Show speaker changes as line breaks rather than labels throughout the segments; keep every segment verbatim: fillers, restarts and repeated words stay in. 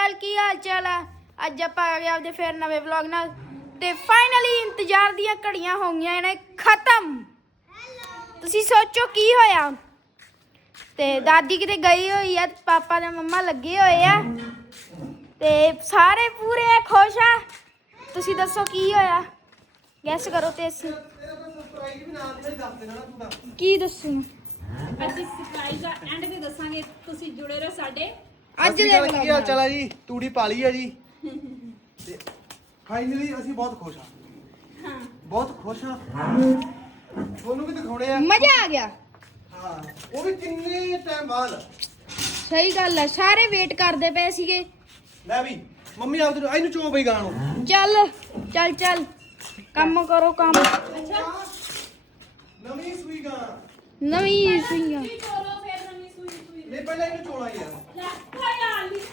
ਬੋਲ ਕੀ ਹਾਲ ਚਾਲ ਆ। ਅੱਜ ਆਪਾਂ ਆ ਗਏ ਆਪਦੇ ਫਿਰ ਨਵੇਂ ਵਲੌਗ ਨਾਲ ਤੇ ਫਾਈਨਲੀ ਇੰਤਜ਼ਾਰ ਦੀਆਂ ਘੜੀਆਂ ਹੋ ਗਈਆਂ ਨੇ ਖਤਮ। ਤੁਸੀਂ ਸੋਚੋ ਕੀ ਹੋਇਆ। ਤੇ ਦਾਦੀ ਕਿਤੇ ਗਈ ਹੋਈ ਆ, ਪਾਪਾ ਤੇ ਮੰਮਾ ਲੱਗੇ ਹੋਏ ਆ ਤੇ ਸਾਰੇ ਪੂਰੇ ਖੁਸ਼ ਆ। ਤੁਸੀਂ ਦੱਸੋ ਕੀ ਹੋਇਆ, ਗੈਸ ਕਰੋ ਤੇ ਅਸੀਂ ਕੀ ਦੱਸੂ।
ਅਸੀਂ ਸਰਪ੍ਰਾਈਜ਼ ਦਾ ਐਂਡ ਤੇ ਦੱਸਾਂਗੇ, ਤੁਸੀਂ ਜੁੜੇ ਰਹੋ ਸਾਡੇ
ਅੱਜ ਦੇ ਵਲੌਗ
ਕੀ ਹਾਲ ਚਾਲ ਆ ਜੀ। ਤੂੜੀ ਪਾਲੀ ਆ ਜੀ ਤੇ ਫਾਈਨਲੀ ਅਸੀਂ ਬਹੁਤ ਖੁਸ਼ ਆ।
ਹਾਂ
ਬਹੁਤ ਖੁਸ਼ ਆ। ਤੁਹਾਨੂੰ ਵੀ ਦਿਖਾਉਣੇ ਆ,
ਮਜ਼ਾ ਆ ਗਿਆ।
ਹਾਂ ਉਹ ਵੀ ਕਿੰਨੇ ਟਾਈਮ ਬਾਅਦ।
ਸਹੀ ਗੱਲ ਆ, ਸਾਰੇ ਵੇਟ ਕਰਦੇ ਪਏ ਸੀਗੇ।
ਲੈ ਵੀ ਮੰਮੀ ਆਪ ਤੈਨੂੰ ਇਹਨੂੰ ਚੋ ਬਈ ਗਾਣ ਨੂੰ।
ਚੱਲ ਚੱਲ ਚੱਲ ਕੰਮ ਕਰੋ ਕੰਮ।
ਨਵੀਂ ਸੂਈ ਗਾਂ
ਨਵੀਂ ਸੂਈਆਂ
ਕੀ ਚੋਲੋ ਫਿਰ ਨਵੀਂ ਸੂਈ ਸੂਈ
ਨਹੀਂ ਪਹਿਲਾਂ ਇਹਨੂੰ ਚੋਲਾ ਯਾਰ।
ਲੈ ਕੋਈ ਹਾਲ ਨਹੀਂ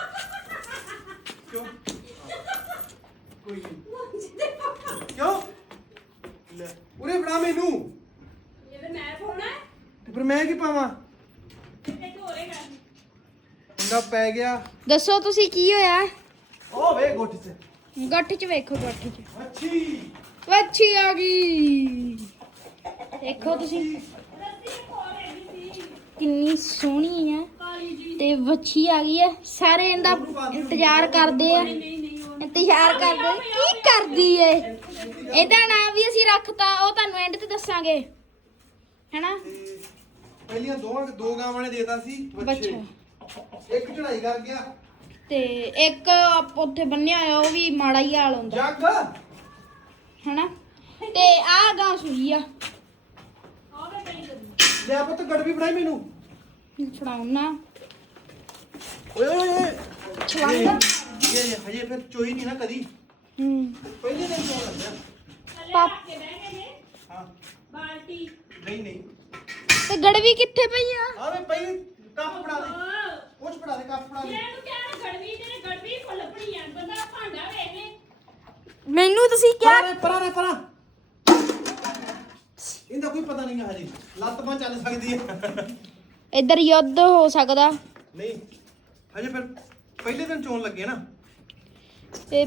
ਕਿਉਂ ਕੋਈ ਨਹੀਂ ਕਿਉਂ ਲੈ ਉਰੇ ਫੜਾ ਮੈਨੂੰ
ਇਹ ਤੇ ਮੈਂ ਫੋਣਾ
ਤੇ ਫਿਰ ਮੈਂ ਕੀ ਪਾਵਾਂ।
ਕਿਤੇ ਢੋਰੇ ਕਰ
ਮੁੰਡਾ ਪੈ ਗਿਆ।
ਦੱਸੋ ਤੁਸੀਂ ਕੀ ਹੋਇਆ।
ਉਹ ਵੇ ਗੁੱਟ ਚ
ਗੱਠ ਚ ਵੇਖੋ, ਗੱਠ ਚ
ਅੱਛੀ
ਵੱਛੀ ਆ ਗਈ। ਦੇਖੋ ਤੁਸੀਂ
ਰੱਸੀ ਕੋਲੇ ਦੀ ਸੀ
ਕਿੰਨੀ ਸੋਹਣੀ ਆ
ਕਾਲੀ ਜੀ।
ਤੇ ਵੱਛੀ ਆ ਗਈ ਆ। ਸਾਰੇ ਇਹਦਾ ਇੰਤਜ਼ਾਰ ਕਰਦੇ ਆ,
ਨਹੀਂ ਨਹੀਂ ਉਹ
ਇੰਤਜ਼ਾਰ ਕਰਦੇ ਕੀ ਕਰਦੀ ਏ। ਇਹਦਾ ਨਾਮ ਵੀ ਅਸੀਂ ਰੱਖਤਾ, ਉਹ ਤੁਹਾਨੂੰ ਐਂਡ ਤੇ ਦੱਸਾਂਗੇ ਹੈਨਾ।
ਤੇ ਪਹਿਲੀਆਂ ਦੋਵਾਂ ਦੋ ਗਾਵਾਂ ਨੇ ਦੇਤਾ ਸੀ ਬੱਚੇ। ਇੱਕ ਚੜਾਈ ਕਰ ਗਿਆ
ਤੇ ਇੱਕ ਆਪ ਉੱਥੇ ਬੰਨਿਆ ਹੋਇਆ, ਉਹ ਵੀ ਮਾੜਾ ਹੀ ਹਾਲ ਹੁੰਦਾ
ਜੱਗ
ਹੈਨਾ। ਤੇ ਆਹ ਗਾਂ ਸੂਈ ਆ।
ਆਵੇ ਪਈ ਕਰੀ
ਲੈ ਪੁੱਤ ਗੜਵੀ ਬਣਾਈ ਮੈਨੂੰ।
ਫੜਾਉਣਾ
ਓਏ ਓਏ ਓਏ
ਛਵਾਂਗਾ।
ਇਹ ਇਹ ਹਜੇ ਫਿਰ ਚੋਈ ਨਹੀਂ ਨਾ ਕਦੀ।
ਹੂੰ
ਪਹਿਲੇ ਦਿਨ ਚੋਣ ਲੱਗਿਆ।
ਥੱਲੇ
ਪਾਪ-
ਰੱਖ ਕੇ ਬਹਿ ਗਏ ਨੇ
ਹਾਂ
ਬਾਲਟੀ।
ਨਹੀਂ ਨਹੀਂ
ਤੇ ਗੜਵੀ ਕਿੱਥੇ ਪਈ ਆ।
ਆਵੇ ਪਈ ਕੱਪ ਫੜਾ ਦੇ।
ਓਹ,
ਕੁਛ ਫੜਾ ਦੇ ਕੱਪ ਫੜਾ ਦੇ।
ਇਹਨੂੰ ਕਹਿਣਾ ਗੜਵੀ ਤੇ ਗੜਵੀ ਫੁੱਲ ਪੜੀ ਆ ਬੰਦਾ ਭਾਂਡਾ ਵੇਖ ਲੈ।
ਮੈਨੂੰ ਤੁਸੀਂ ਕਿਹਾ
ਪਰਾਂ ਪਰਾਂ ਰੇ ਪਰਾਂ। ਇਹਦਾ ਕੋਈ ਪਤਾ ਨਹੀਂ ਹਜੇ ਲੱਤ ਬਾਂਹ ਚੱਲ ਸਕਦੀ ਹੈ।
ਇੱਧਰ ਯੁੱਧ ਹੋ ਸਕਦਾ।
ਨਹੀਂ ਹਜੇ ਫਿਰ ਪਹਿਲੇ ਦਿਨ ਚੋਣ ਲੱਗੇ ਨਾ।
ਤੇ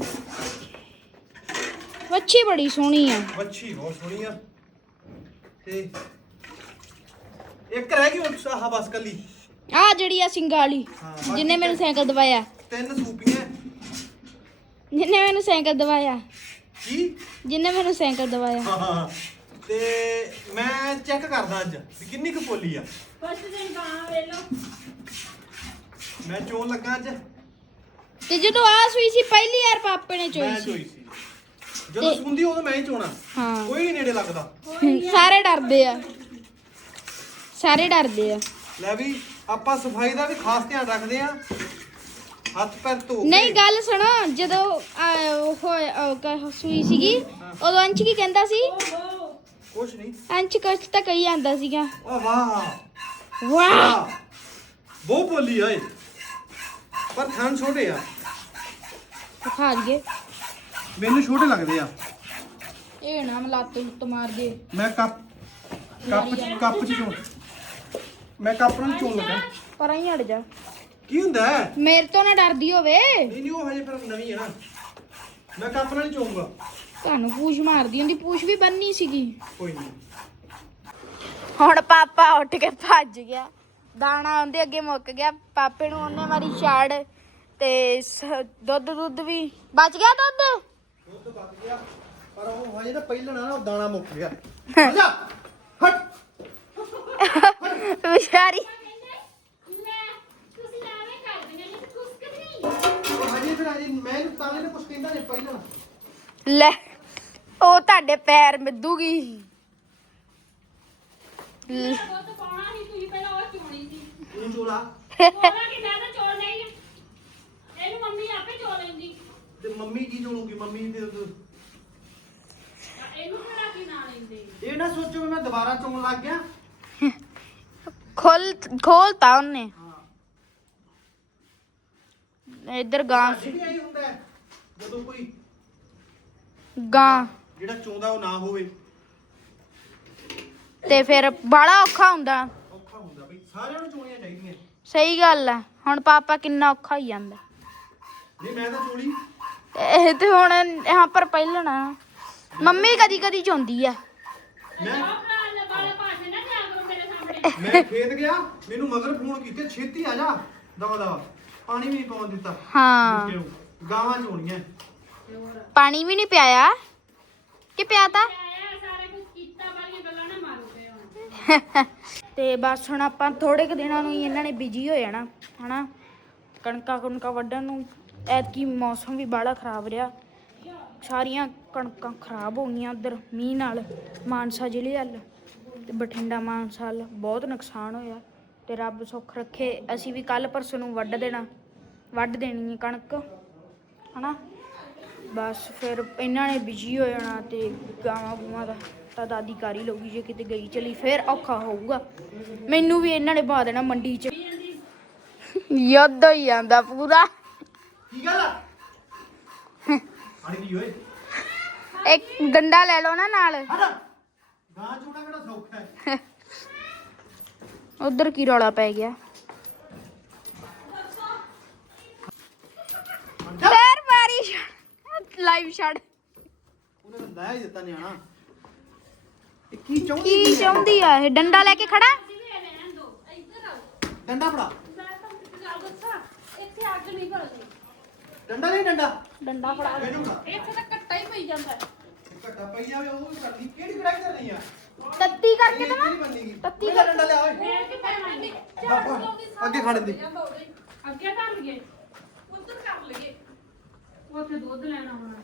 ਵੱਛੀ ਬੜੀ ਸੋਹਣੀ ਆ।
ਮੱਛੀ ਬਹੁਤ ਸੋਹਣੀ ਆ। ਤੇ ਇੱਕ ਰਹਿ ਗਈ ਉਸ ਆਹ ਬਸ ਕੱਲੀ।
ਆ ਜਿਹੜੀ ਆ ਸਿੰਗਾ ਵਾਲੀ,
ਹਾਂ, ਬਾਕੀ
ਜਿਹਨੇ ਮੈਨੂੰ ਸਾਈਕਲ ਦਵਾਇਆ,
ਤਿੰਨ ਸੂਪੀਆਂ।
ਜਿਹਨੇ ਮੈਨੂੰ ਸਾਈਕਲ ਦਵਾਇਆ,
ਕੀ
ਜਿਹਨੇ ਮੈਨੂੰ ਸਾਈਕਲ ਦਵਾਇਆ।
ਹਾਂ ਹਾਂ ਤੇ ਮੈਂ ਚੈੱਕ ਕਰਦਾ ਅੱਜ ਵੀ ਕਿੰਨੀ ਕੁ ਪੋਲੀ ਆ।
ਫਸਟ ਦਿਨ ਗਾਂ ਵੇਖ ਲਓ।
ਮੈਂ ਚੋਣ ਲੱਗਾ ਅੱਜ।
ਤੇ ਜਦੋਂ ਆ ਸੂਈ ਸੀ ਪਹਿਲੀ ਵਾਰ ਪਾਪੇ ਨੇ
ਮੈਂ
ਚੋਈ
ਚੋਈ
ਸੀ।
ਸੀ ਜਦੋਂ
ਤੇ-
ਸੁੰਦੀ ਉਦੋਂ ਮੈਂ ਹੀ ਚੋਣਾ।
ਹਾਂ
ਕੋਈ ਨਹੀਂ ਨੇੜੇ ਲੱਗਦਾ।
ਸਾਰੇ ਡਰਦੇ ਆ, ਸਾਰੇ ਡਰਦੇ ਆ।
ਲੈ ਵੀ ਆਪਾਂ ਸਫਾਈ ਦਾ ਵੀ ਖਾਸ ਧਿਆਨ ਰੱਖਦੇ ਆ। ਹੱਥ ਪੈਰ ਧੋ ਕੇ।
ਨਹੀਂ ਗੱਲ ਸੁਣੋ, ਜਦੋਂ ਆ, ਉਹ ਹੋਇਆ- ਉਹ ਕ- ਸੂਈ ਸੀਗੀ ਉਦੋਂ ਅੰਸ਼ ਕੀ ਕਹਿੰਦਾ ਸੀ।
ਓਹੋ
ਕੁਛ ਨਹੀਂ।
ਅੰਸ਼ ਕੁਛ ਤਾਂ ਕਹੀ ਜਾਂਦਾ ਸੀਗਾ।
ਓ ਵਾਹ
ਵਾਹ
ਵਾਹ ਬਹੁਤ ਬੋਲੀ ਆਏ ਪਰ ਥਣ ਛੋਟੇ ਆ।
ਖਾ ਲਈਏ।
ਮੈਨੂੰ ਛੋਟੇ ਲੱਗਦੇ ਆ।
ਇਹ ਨਾ ਲੱਤ ਲੁੱਤ ਮਾਰ ਦੇ।
ਮੈਂ ਕੱਪ ਕੱਪ ਚ ਕੱਪ ਚ ਚੋਣ ਮੈਂ ਕੱਪ ਨਾਲ ਚੋਣ ਲੱਗਾ।
ਪਰ ਆਈ ਹਟ ਜਾ,
ਕੀ ਹੁੰਦਾ ਹੈ?
ਮੇਰੇ ਤੋਂ ਨਾ ਡਰਦੀ ਹੋਵੇ।
ਨਹੀਂ ਨਹੀਂ ਉਹ ਹਜੇ ਫਿਰ ਨਵੀਂ ਹੈ ਨਾ। ਮੈਂ ਕੱਪ ਨਾਲ ਹੀ ਚੋਊਂਗਾ।
ਤੁਹਾਨੂੰ ਪੂਛ ਮਾਰਦੀ ਹੁੰਦੀ, ਪੂਛ ਵੀ ਬੰਨੀ ਸੀਗੀ।
ਕੋਈ ਨਹੀਂ।
ਹੁਣ ਪਾਪਾ ਉੱਠ ਕੇ ਭੱਜ ਗਿਆ। ਦਾਣਾ ਉਹਦੇ ਅੱਗੇ ਮੁੱਕ ਗਿਆ। ਪਾਪੇ ਨੂੰ ਉਹਨੇ ਮਾਰੀ ਛਾੜ ਤੇ ਸ- ਦੁੱਧ ਦੁੱਧ ਵੀ ਬਚ ਗਿਆ। ਦੁੱਧ
ਦੁੱਧ ਬਚ ਗਿਆ ਪਰ ਉਹ ਹਜੇ ਤਾਂ ਪਹਿਲਾਂ ਨਾ ਉਹ ਦਾਣਾ ਮੁੱਕ ਗਿਆ। ਜਾ ਹਟ।
ਵਿਚਾਰੀ
ਲੈ ਤੁਸੀਂ ਲਾਵੇਂ ਕਰ ਦਿੰਦੇ ਨੇ ਕੁਛ ਕੁ ਨਹੀਂ।
ਉਹ ਹਜੇ ਫਿਰ ਹਜੇ ਮੈਂ ਇਹਨੂੰ ਤਾਂ ਇਹਨੇ ਕੁਛ ਕਹਿੰਦਾ ਨਹੀਂ ਪਹਿਲਾਂ।
ਲੈ ਉਹ ਤੁਹਾਡੇ ਪੈਰ ਮਿੱਧੂਗੀ। ਲ-
ਦੁੱਧ ਪਾਉਣਾ ਨਹੀਂ, ਤੁਸੀਂ ਪਹਿਲਾਂ ਉਹ ਚੋਣੀ ਸੀ।
ਤੂੰ ਚੋਲਾ
ਚੋਲਾ ਕਿ ਮੈਂ ਤਾਂ ਚੋਲ ਨਹੀਂ ਆ। ਇਹਨੂੰ ਮੰਮੀ ਆਪੇ ਚੋ ਲੈਂਦੀ।
ਤੇ ਮੰਮੀ ਕੀ ਚੋਲੂਗੀ। ਮੰਮੀ ਤੇ
ਆ, ਇਹਨੂੰ ਕਿਹੜਾ ਕੀ ਨਾ ਲੈਂਦੇ।
ਇਹ ਨਾ ਸੋਚੋ ਵੀ ਮੈਂ ਦੁਬਾਰਾ ਚੋਣ ਲੱਗ ਗਿਆ।
ਖੋਲ ਖੋਲਤਾ ਉਹਨੇ।
ਹਾਂ
ਇੱਧਰ ਗਾਂ
ਇਹ ਵੀ ਆਈ ਹੁੰਦਾ ਹੈ, ਜਦੋਂ ਕੋਈ
ਗਾਂ
ਜਿਹੜਾ ਚੋਂਦਾ ਉਹ ਨਾ ਹੋਵੇ।
ਤੇ ਫਿਰ ਬੜਾ ਔਖਾ ਹੁੰਦਾ।
ਔਖਾ ਹੁੰਦਾ ਬਈ, ਸਾਰਿਆਂ ਨੂੰ ਚੋਣੀਆਂ ਚਾਹੀਦੀਆਂ।
ਸਹੀ ਗੱਲ ਆ। ਹੁਣ ਪਾਪਾ ਕਿੰਨਾ ਔਖਾ ਹੀ ਜਾਂਦਾ।
ਨਹੀਂ ਮੈਂ ਤਾਂ ਚੋਲੀ
ਇਹ ਤੇ ਹੁਣ यहाँ पर ਪਹਿਲਣਾ ਮੰਮੀ ਕਦੀ ਕਦੀ ਚੋਂਦੀ ਆ
ਮੈਂ
ਭਰਾ ਦਾ ਬਾਲ ਪਾਸੇ ਨਾ ਜਾ ਕਰੋ ਮੇਰੇ ਸਾਹਮਣੇ
ਮੈਂ ਖੇਤ ਗਿਆ ਮੈਨੂੰ ਮਗਰ ਫੋਨ ਕੀਤੇ ਛੇਤੀ ਆ ਜਾ ਦਵਾ ਦਵਾ ਪਾਣੀ ਵੀ ਨਹੀਂ ਪਾਉਣ ਦਿੱਤਾ
ਹਾਂ
ਬੂਟੇ ਨੂੰ। ਗਾਵਾਂ ਚੋਣੀਆਂ
ਪਾਣੀ ਵੀ ਨਹੀਂ ਪਿਆਇਆ ਕਿ ਪਿਆਤਾ
ਆਇਆ ਸਾਰਾ ਕੁਝ ਕੀਤਾ ਵਾਲੀਆਂ ਗੱਲਾਂ ਨਾ ਮਾਰੋ ਪਏ ਹੁਣ
ਤੇ ਬਸ ਹੁਣ ਆਪਾਂ ਥੋੜੇ ਕੁ ਦਿਨਾਂ ਨੂੰ ਹੀ ਇਹਨਾਂ ਨੇ ਬਿਜੀ ਹੋ ਜਾਣਾ ਹਨਾ ਕਣਕਾਂ ਕਣਕਾਂ ਵੱਢਣ ਨੂੰ ਐਤਕੀ ਮੌਸਮ ਵੀ ਬਾਹਲਾ ਖਰਾਬ ਰਿਹਾ ਸਾਰੀਆਂ ਕਣਕਾਂ ਖਰਾਬ ਹੋ ਗਈਆਂ ਉਧਰ ਮੀਂਹ ਨਾਲ ਮਾਨਸਾ ਜ਼ਿਲ੍ਹੇ ਵੱਲ ਤੇ ਬਠਿੰਡਾ ਮਾਨਸਾ ਵੱਲ ਬਹੁਤ ਨੁਕਸਾਨ ਹੋਇਆ ਤੇ ਰੱਬ ਸੁੱਖ ਰੱਖੇ ਅਸੀਂ ਵੀ ਕੱਲ ਪਰਸੋਂ ਨੂੰ ਵੱਢ ਦੇਣਾ ਵੱਢ ਦੇਣੀ ਹੈ ਕਣਕ ਹਨਾ ਬਸ ਫਿਰ ਇਹਨਾਂ ਨੇ ਬਿਜੀ ਹੋ ਜਾਣਾ ਤੇ ਗਾਵਾਂ ਗੂਆਂ ਦਾ ਤਾਂ ਦਾਦੀ ਕਾਰੀ ਲਊਗੀ ਜੇ ਕਿਤੇ ਗਈ ਚਲੀ ਫਿਰ ਔਖਾ ਹੋਊਗਾ ਮੈਨੂੰ ਵੀ ਇਹਨਾਂ ਨੇ ਪਾ ਦੇਣਾ ਮੰਡੀ 'ਚ ਯੁੱਧ ਹੋਈ ਜਾਂਦਾ ਪੂਰਾ
ਕੀ ਗੱਲ ਆ ਪਾਣੀ ਕੀ ਓਏ
ਇੱਕ ਡੰਡਾ ਲੈ ਲਓ ਨਾ ਨਾਲ
ਹਟ ਗਾਂ ਚੋਣਾ ਕਿਹੜਾ ਸੌਖਾ ਹੈ
ਉਧਰ ਕੀ ਰੌਲਾ ਪੈ ਗਿਆ ਫੇਰ ਬਾਰਿਸ਼ ਲਾਈਵ ਛੱਡ
ਉਹਨੇ ਤਾਂ ਲੈ ਹੀ ਦਿੱਤਾ ਨਿਆਣਾ ਇਹ ਕੀ ਚਾਹੁੰਦੀ
ਕੀ ਚਾਹੁੰਦੀ ਆ ਇਹ ਡੰਡਾ ਲੈ ਕੇ ਖੜਾ
ਰਹਿਣ ਦੋ ਇੱਧਰ ਆਓ
ਡੰਡਾ ਫੜਾ
ਮੈਂ ਤੁਹਾਨੂੰ ਇੱਕ ਗੱਲ ਦੱਸਾਂ ਇੱਥੇ ਅੱਗ ਨਹੀਂ ਬਲਦੀ
ਡੰਡਾ ਨਹੀਂ ਡੰਡਾ
ਡੰਡਾ ਫੜਾ
ਮੈਨੂੰ ਫੜਾ
ਇੱਥੇ ਤਾਂ ਕੱਟਾ ਹੀ ਪਈ ਜਾਂਦਾ ਹੈ।
ਘੱਟਾ ਪਈ ਜਾਵੇ ਉਹ ਵੀ ਕਰਨੀ ਕਿਹੜੀ ਕੜਾਈ ਕਰ ਰਹੀ ਆ
ਤੱਤੀ ਕਰਕੇ
ਇਹ
ਤਾਂ
ਕਿਹੜੀ ਬੰਨੀ
ਤੱਤੀ
ਪਹਿਲਾਂ ਡੰਡਾ ਲਿਆ ਓਏ
ਫੇਰ ਕਿੱਥੇ ਮੰਡੀ
ਅੱਗੇ ਖੜ ਦੇ
ਅੱਗੇ ਕਰ ਲਈਏ ਉੱਧਰ ਕਰ ਲਈਏ ਉੱਥੇ ਦੁੱਧ ਲੈਣਾ ਹੋਣਾ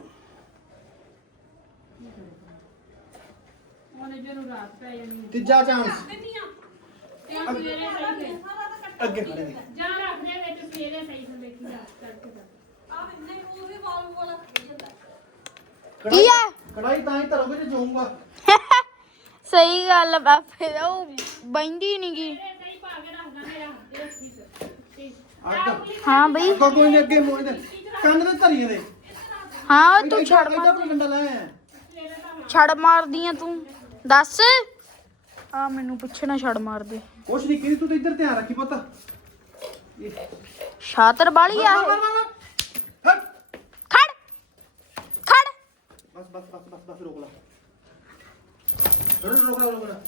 ਉਹਨੇ ਜਦੋਂ ਰਾਤ ਪੈ ਜਾਣੀ
ਤੀਜਾ ਚਾਂਸ
ਤੇ ਆ ਸਵੇਰੇ ਸਹੀ ਗਏ
ਅੱਗੇ ਖੜ ਦੇ
ਜਾਂ ਰੱਖਦੇ ਵਿੱਚ ਸਵੇਰੇ ਸਹੀ ਨੂੰ ਦੇਖੀ ਜਾ ਕਰਕੇ ਆ ਇੰਨੇ ਉਹ ਵੀ ਵਾਲ ਵਾਲਾ
ਕੀ ਆ
ਕੜਾਈ ਤਾਂ ਹੀ ਧਰੋਗੇ ਜੇ ਜਾਊਂਗਾ
ਸਹੀ ਗੱਲ ਆ ਬਾਪੇ ਦਾ ਉਹ ਬੈਂਦੀ ਨਹੀਂ ਗੀ
ਸਵੇਰੇ ਸਹੀ ਪਾ ਕੇ ਰੱਖ ਦਾਂਗੇ ਰੱਖ ਦੇ ਠੀਕ
ਅੱਗ
ਹਾਂ ਬਈ
ਅੱਗੋਂ ਕੋਈ ਨਹੀਂ ਅੱਗੇ ਮੋੜ ਦੇ ਕੰਨ ਤੇ ਧਰੀਆਂ ਦੇ
ਹਾਂ ਉਹ ਤੂੰ ਛੜ
ਇੱਧਰ ਆਪਣਾ ਡੰਡਾ ਲਾਇਆ
ਛੜ ਮਾਰਦੀ ਆ ਤੂੰ ਦੱਸ ਆ ਮੈਨੂੰ ਪੁੱਛਣਾ ਛੜ ਮਾਰਦੇ
ਕੁਛ ਨਹੀਂ ਕਿਹਦੀ ਤੂੰ ਤਾਂ ਇੱਧਰ ਧਿਆਨ ਰੱਖੀ ਪੁੱਤ ਇਹ
ਸ਼ਾਤਰ ਬਾਲੀ ਆ
ਮਾਰ,
ਇਹ।
ਮਾਰ, ਮਾਰ, ਮਾਰ। ਹਟ।
ਖੜ ਖੜ
ਬਸ ਬਸ ਬਸ ਬਸ ਬਸ ਰੋਕ ਲਾ ਰੋਕ ਰੋਕ ਲਾ, ਰੋਕ ਲਾ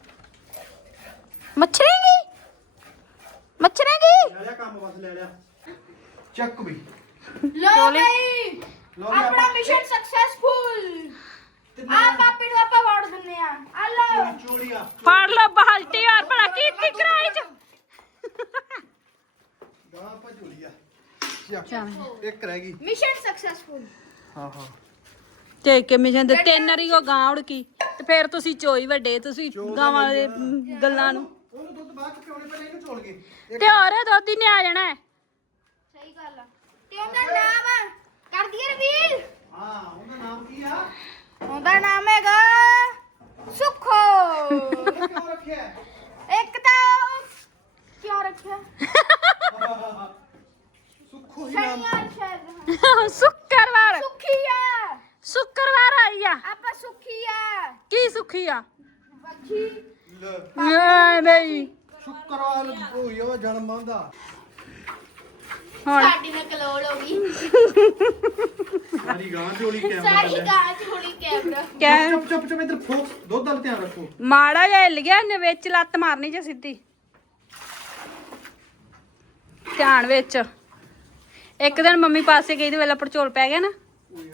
ਮੱਛਰੇਂਗੀ ਮੱਛਰੇਂਗੀ
ਲੈ ਲਿਆ ਕੰਮ ਬਸ ਲੈ ਲਿਆ ਚੱਕ ਵੀ
ਲੋ ਬਈ
ਲੋ ਵੀ
ਆਪਣਾ
ਆਪਾਂ
ਮਿਸ਼ਨ ਸਕਸੈਸਫੁਲ
ਤੇ
ਆ ਪਾਪੀ ਨੂੰ ਆਪਾਂ ਵਾੜ ਦਿੰਨੇ ਆ ਆ ਲਓ
ਚੋਲੀਆ
ਫੜ ਲੋ ਬਾਲਟੀ ਔਰ ਭਲਾ ਕੀਤੀ ਕਰਾਈ ਚ
ਗਾ ਆਪਾਂ ਚੋਲੀਆ ਚੱਕ ਇੱਕ ਰਹਿ ਗਈ
ਮਿਸ਼ਨ ਸਕਸੈਸਫੁਲ
ਹਾਂ ਹਾਂ
ਤੇ ਕਿ ਮਿਸ਼ਨ ਦੇ ਤਿੰਨ ਵਾਰੀ ਉਹ ਗਾਂ ਉੜਕੀ ਤੇ ਫਿਰ ਤੁਸੀਂ ਚੋਈ ਵੱਡੇ ਤੁਸੀਂ ਗਾਵਾਂ ਦੇ ਗੱਲਾਂ ਨੂੰ
ਉਹਨੂੰ ਦੁੱਧ ਬਾਅਦ ਚ ਪਿਉਣੇ ਪਰ ਇਹਨੂੰ ਚੋਲ ਗਏ
ਤੇ ਹੋਰ ਦੁੱਧ ਹੀ ਨਹੀਂ ਆ ਜਾਣਾ ਹੈ।
ਸਹੀ ਗੱਲ ਆ ਤੇ ਉਹਦਾ ਨਾਮ ਕਰ ਦਈਏ ਰਿਵੀਲ
ਹਾਂ ਉਹਦਾ ਨਾਮ ਕੀ ਆ
ਉਹਦਾ ਨਾਮ ਹੈਗਾ ਸੁਖੋ
ਉਹਨੇ ਕਿਉਂ ਰੱਖਿਆ
ਇੱਕ ਤਾਂ ਕਿਉਂ ਰੱਖਿਆ
ਸੁੱਖੋ ਹੀ ਨਾਮ
ਸ਼ਨੀਵਾਰ ਸ਼ਾਇਦ
ਸ਼ੁੱਕਰਵਾਰ
ਸੁਖੀ ਆ
ਸ਼ੁੱਕਰਵਾਰ ਆਈ ਆ
ਆਪਾਂ ਸੁਖੀ ਆ
ਕੀ ਸੁਖੀ ਆ
ਬੱਚੀ
ਲੈ
ਐ ਬਈ
ਸ਼ੁੱਕਰਵਾਰ ਹੋਇਆ ਜਨਮ ਦਾ
ਹੁਣ
ਸਾਡੀ ਨਾਲ ਕਲੋਲ ਹੋ ਗਈ
ਸਾਰੀ ਗਾਂ ਚੋਲੀ ਕੈਮਰਾ
ਸਾਰੀ ਗਾਂ ਚ ਹੋਣੀ ਕੈਮਰਾ
ਕਹਿ
ਚੁੱਪ ਚੁੱਪ ਚੁੱਪ ਇਧਰ ਫੋਕਸ ਦੁੱਧ ਵੱਲ ਧਿਆਨ ਰੱਖੋ
ਮਾੜਾ ਜਿਹਾ ਹਿੱਲ ਗਿਆ ਨੇ ਵਿੱਚ ਲੱਤ ਮਾਰਨੀ ਜੇ ਸਿੱਧੀ ਧਿਆਨ ਵਿੱਚ ਇੱਕ ਦਿਨ ਮੰਮੀ ਪਾਸੇ ਗਈ ਤੇ ਵੇਲਾ ਪੜਚੋਲ ਪੈ ਗਿਆ ਨਾ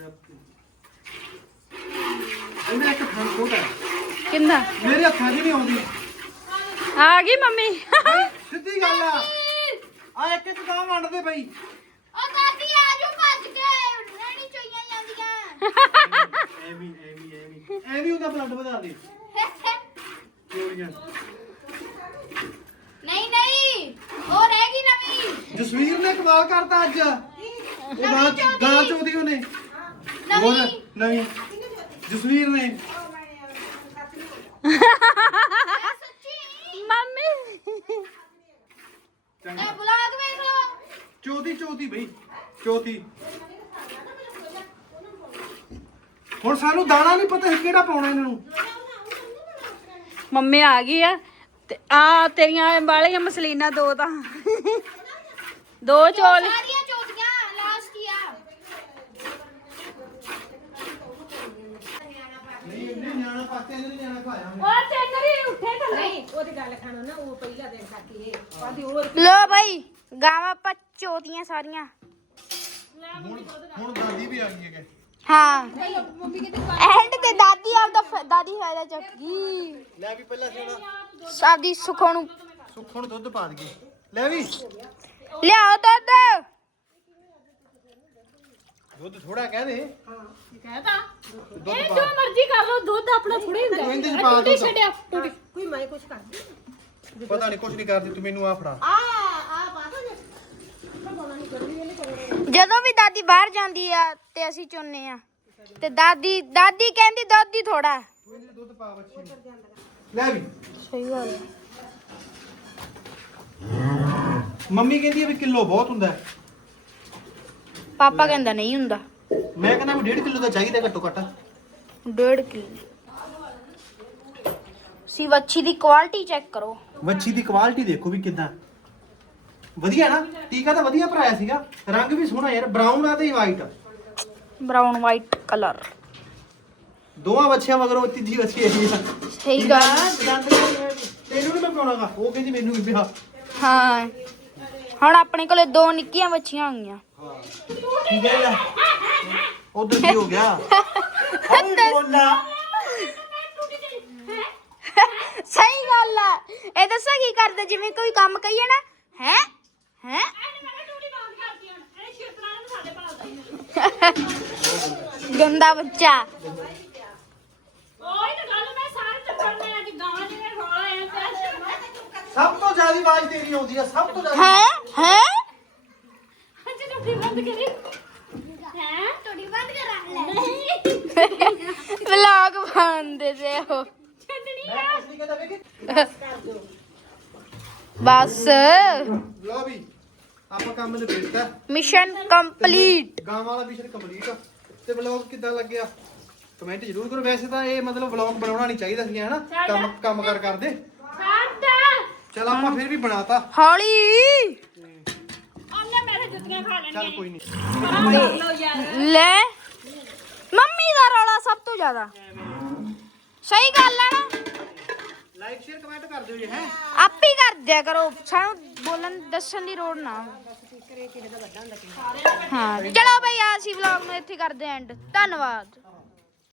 ਇਹਨੇ ਇੱਕ ਖਾਣ ਕੋਟਾ
ਕਿੰਨਾ
ਮੇਰੇ ਹੱਥਾਂ 'ਚ ਨਹੀਂ ਆਉਂਦੀ
ਆ ਗਈ ਮੰਮੀ
ਸਿੱਧੀ ਗੱਲ ਆ ਆ ਇੱਕ ਇੱਕ ਗਾਂ ਵੰਡਦੇ ਪਈ
ਉਹ ਦਾਦੀ ਆਜੋ ਭੱਜ ਕੇ ਰੈਣੀ ਚੋਈਆਂ ਜਾਂਦੀਆਂ
ਐਵੇਂ ਐਵੇਂ ਐਵੇਂ ਐਵੇਂ ਉਹਦਾ ਬਲੱਡ ਵਧਾ ਦੇ ਚੋਰੀਆਂ
ਨਹੀਂ ਨਹੀਂ ਉਹ ਰਹਿ ਗਈ ਨਵੀਂ
ਜਸਵੀਰ ਨੇ ਕਮਾਲ ਕਰਤਾ ਅੱਜ ਉਹ ਗਾਂ ਗਾਂ ਚੋਦੀ ਉਹਨੇ ਹੋਰ
ਨਵੀਂ
ਨਵੀਂ ਜਸਵੀਰ ਨੇ
ਇਹ ਸੱਚੀ
ਮੰਮੀ
ਚੰਗਾ
ਇਹ ਬੁਲਾਗ ਵੇਖ ਲੋ
ਚੌਥੀ ਚੌਥੀ ਬਈ ਚੌਥੀ ਹੁਣ ਸਾਨੂੰ ਦਾਣਾ ਨਹੀਂ ਪਤਾ ਸੀ ਕਿਹੜਾ ਪਾਉਣਾ ਇਹਨਾਂ ਨੂੰ
ਮੰਮੀ ਆ ਗਈ ਆ ਤੇ ਆ ਤੇਰੀਆਂ ਵਾਲੀਆਂ ਮਸਲੀਨਾ ਦੋ ਤਾਂ ਦੋ ਚੋਲ
ਸਾਰੀਆਂ ਚੋਟੀਆਂ
ਕਹਿੰਦੇ ਨਹੀਂ ਜਾਣਾ ਖਾਇਆ
ਉਹ ਤਿੰਨ ਰੀ ਉੱਠੇ ਥੱਲੇ ਨਹੀਂ ਉਹਦੀ ਗੱਲ ਖਾਣੋ ਨਾ ਉਹ ਪਹਿਲਾ ਦਿਨ ਤੱਕ ਇਹ ਆਦੀ ਹੋਰ
ਲੋ ਭਾਈ ਗਾਵਾਂ ਆਪਾਂ ਚੋਦੀਆਂ ਸਾਰੀਆਂ
ਹੁਣ ਹੁਣ ਦਾਦੀ ਵੀ ਆ ਗਈ ਹੈ
ਹਾਂ
ਮੰਮੀ ਕਿਤੇ
ਐਂਡ ਤੇ ਦਾਦੀ ਆਪਦਾ ਫ- ਦਾਦੀ ਫਾਇਦਾ ਚੱਕੀ
ਲੈ ਵੀ ਪਹਿਲਾਂ ਸੋਣਾ
ਸਾਦੀ ਸੁਖੋ ਨੂੰ
ਸੁੱਖੋਂ ਨੂੰ ਦੁੱਧ ਪਾ ਦਈਏ ਲੈ ਵੀ
ਲਿਆਓ ਦੁੱਧ
ਦੁੱਧ ਥੋੜਾ ਕਹਿ ਦੇ
ਕਹਤਾ
ਦੁੱਧ
ਇਹ
ਪਾ
ਜੋ ਮਰਜ਼ੀ ਕਰ ਲੋ ਦੁੱਧ ਆਪਣਾ ਥੋੜੀ ਹੁੰਦਾ
ਤੂੰ ਇਹਦੇ ਚ
ਇਹ
ਪਾ
ਟੂਟੀ
ਦੁੱਧ।
ਛੱਡਿਆ ਟੂਟੀ ਕੋਈ ਮੈਂ ਕੁਝ ਕਰਦੀ
ਪਤਾ ਨਹੀਂ ਕੁਝ ਨਹੀਂ ਕਰਦੀ ਤੂੰ ਮੈਨੂੰ ਆ ਫੜਾ
ਆ ਆ ਬਾਤ ਜੇ ਪਤਾ ਨਹੀਂ ਗਰਮੀ ਵੇਲੇ ਕਰੋ
ਜਦੋਂ ਵੀ ਦਾਦੀ ਬਾਹਰ ਜਾਂਦੀ ਆ ਤੇ ਅਸੀਂ ਚੁੰਨੇ ਆ ਤੇ ਦਾਦੀ ਦਾਦੀ ਕਹਿੰਦੀ ਦੁੱਧ ਹੀ ਥੋੜਾ
ਤੂੰ ਇਹਦੇ ਚ ਦੁੱਧ ਪਾ ਬੱਚੀ ਨੂੰ। ਲੈ ਵੀ
ਸਹੀ ਗੱਲ
ਮੰਮੀ ਕਹਿੰਦੀ ਆ ਵੀ ਕਿਲੋ ਬਹੁਤ ਹੁੰਦਾ ਹੈ।
ਪਾਪਾ ਕਹਿੰਦਾ ਨਹੀਂ ਹੁੰਦਾ
ਮੈਂ ਕਹਿੰਦਾ ਵੀ ਡੇਢ ਕਿਲੋ ਦਾ ਚਾਹੀਦਾ ਘੱਟੋ ਘੱਟ
ਡੇਢ ਕਿਲੋ ਸੀ ਵੱਛੀ ਦੀ ਕੁਆਲਿਟੀ ਚੈੱਕ ਕਰੋ
ਵੱਛੀ ਦੀ ਕੁਆਲਿਟੀ ਦੇਖੋ ਵੀ ਕਿਦਾਂ ਵਧੀਆ ਨਾ ਟੀਕਾ ਤਾਂ ਵਧੀਆ ਭਰਾਇਆ ਸੀਗਾ ਰੰਗ ਵੀ ਸੋਹਣਾ ਯਾਰ ਬਰਾਊਨ ਆ ਤੇ ਵਾਈਟ
ਬਰਾਊਨ ਵਾਈਟ ਕਲਰ
ਦੋਵਾਂ ਬੱਚਿਆਂ ਮਗਰੋਂ ਤੀਜੀ ਬੱਚੀ ਆਈ ਆ
ਸਹੀ ਗੱਲ
ਤੈਨੂੰ ਨੀ ਮੈਂ ਪਾਉਣਾਗਾ ਉਹ ਕਹਿੰਦੀ ਮੈਨੂੰ ਵੀ ਪਿਆ
ਹਾਂ ਹੁਣ ਆਪਣੇ ਕੋਲੇ ਦੋ ਨਿੱਕੀਆਂ ਬੱਚੀਆਂ ਹੋਈਆਂ
ਕੀ ਕਹਿਆ ਉਧਰ ਕੀ ਹੋ ਗਿਆ ਹੌਲੀ ਬੋਲਾ
ਸਹੀ ਗੱਲ ਆ ਇਹ ਦੱਸੋ ਕੀ ਕਰਦੇ ਜਿਵੇਂ ਕੋਈ ਕੰਮ ਕਹੀਏ ਨਾ ਹੈ ਹੈ
ਮੈਂ ਟੂਟੀ ਬੰਦ ਕਰਦੀ ਹੁਣ ਇਹ ਸ਼ਿਰਪਣਾ ਨੂੰ ਸਾਡੇ ਭਾਲਦਾ ਹੀ
ਗੰਦਾ ਬੱਚਾ
ਓਏ ਤਾਂ ਗੱਲ ਮੈਂ ਸਾਰੇ ਟੱਬਰ ਨੇ ਅੱਜ ਗਾਵਾਂ ਜਿਹੜੇ ਰੋਲਾ ਆ ਪਿਆ
ਸਭ ਤੋਂ ਜ਼ਿਆਦਾ ਆਵਾਜ਼ ਤੇਰੀ ਆਉਂਦੀ ਆ ਸਭ ਤੋਂ ਜ਼ਿਆਦਾ
ਹੈ ਹੈ
ਅੱਜ ਟੂਟੀ ਬੰਦ ਕਰੀ ਹੈ ਟੂਟੀ ਬੰਦ ਕਰਾ ਲੈ
ਵਲੌਗ ਬਣਦੇ ਜੇ ਉਹ
ਛੱਡਣੀ
ਮੈਂ ਕੁਛ ਨਹੀਂ ਕਹਿੰਦਾ ਵੇਖੀ
ਬਸ
ਲਓ ਵੀ ਆਪਾਂ ਕੰਮ ਨੂੰ ਭੇਜਤਾ
ਮਿਸ਼ਨ ਕੰਪਲੀਟ
ਗਾਂ ਵਾਲਾ ਮਿਸ਼ਨ ਕੰਪਲੀਟ ਤੇ ਵਲੌਗ ਕਿੱਦਾਂ ਲੱਗਿਆ ਕਮੈਂਟ ਜ਼ਰੂਰ ਕਰੋ ਵੈਸੇ ਤਾਂ ਇਹ ਮਤਲਬ ਵਲੌਗ ਬਣਾਉਣਾ ਨਹੀਂ ਚਾਹੀਦਾ ਸੀ ਹੈ ਨਾ ਕੰਮ ਕੰਮ ਕਰ ਕਰਦੇ
ਛੱਡ
ਚਲ ਆਪਾਂ ਫਿਰ ਵੀ ਬਣਾਤਾ
ਹੌਲੀ
ਉਹਨੇ ਮੇਰੇ ਜੁੱਤੀਆਂ ਖਾ ਲੈਣੀਆਂ
ਚੱਲ ਕੋਈ ਨਹੀਂ
ਲੋ ਯਾਰ
ਲੈ ਮੰਮੀ ਦਾ ਰੌਲਾ ਸਭ ਤੋਂ ਜ਼ਿਆਦਾ ਸਹੀ ਗੱਲ ਆ ਨਾ
ਲਾਈਕ ਸ਼ੇਅਰ ਕਮੈਂਟ ਕਰ ਦਿਓ ਜੀ ਹੈ
ਆਪ ਹੀ ਕਰ ਦਿਆ ਕਰੋ ਸਾਨੂੰ ਬੋਲਣ ਦੱਸਣ ਦੀ ਲੋੜ ਨਾ ਹਾਂ ਚਲੋ ਬਈ ਆ ਅਸੀਂ ਵਲੌਗ ਨੂੰ ਇੱਥੇ ਕਰਦੇ ਐਂਡ ਧੰਨਵਾਦ